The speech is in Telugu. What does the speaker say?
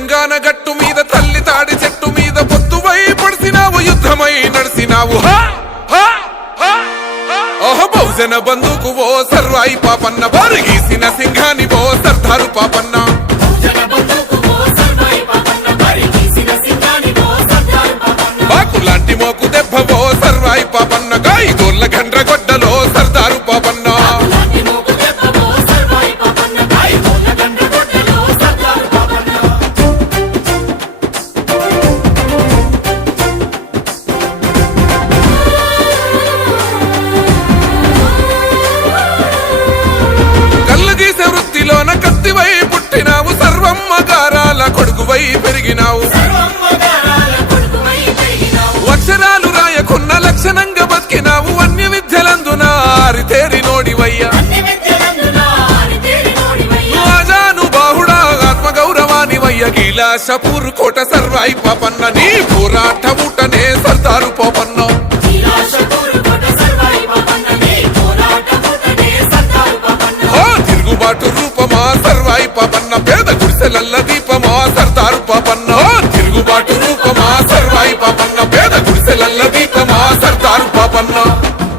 తెలంగాణ గట్టు మీద తల్లి తాడి చెట్టు మీద పొత్తువై పడిసినావు యుద్ధమై నడిసినావు బహుజన బంధుకు ఓ సర్వాయి పాపన్న బారు గీసిన సింహాని ఓ సర్దారు పాపన్న బాకు లాంటి మోకు దెబ్బ ఓ సర్వాయి పాపన్న గాయి గోర్ల గండ్ర గొడ్డలో సర్దారు పాపన్న కత్తివై పుట్టినావు సర్వమ్మ గారాల కొడుకువై పెరిగినావు అక్షరాలు రాయకున్న లక్షణంగా బతికినావు అన్య విద్యలందున ఆరితేరి నోడివయ్యా రాజాను బాహుడా ఆత్మగౌరవానివయ్య గీలాషపూర్ కోట సర్వాయి పాపన్న నీ పోరాట ఊటనే సర్దారు పాపన్న తిరుగుబాటు రూపమా సర్వాయి పాపన్న పేద గుడిసెలల్ల దీపమా సర్దారు పాపన్న తిరుగుబాటు రూపమా సర్వాయి పాపన్న పేద గుడిసెలల్ల దీపమా సర్దారు పాపన్న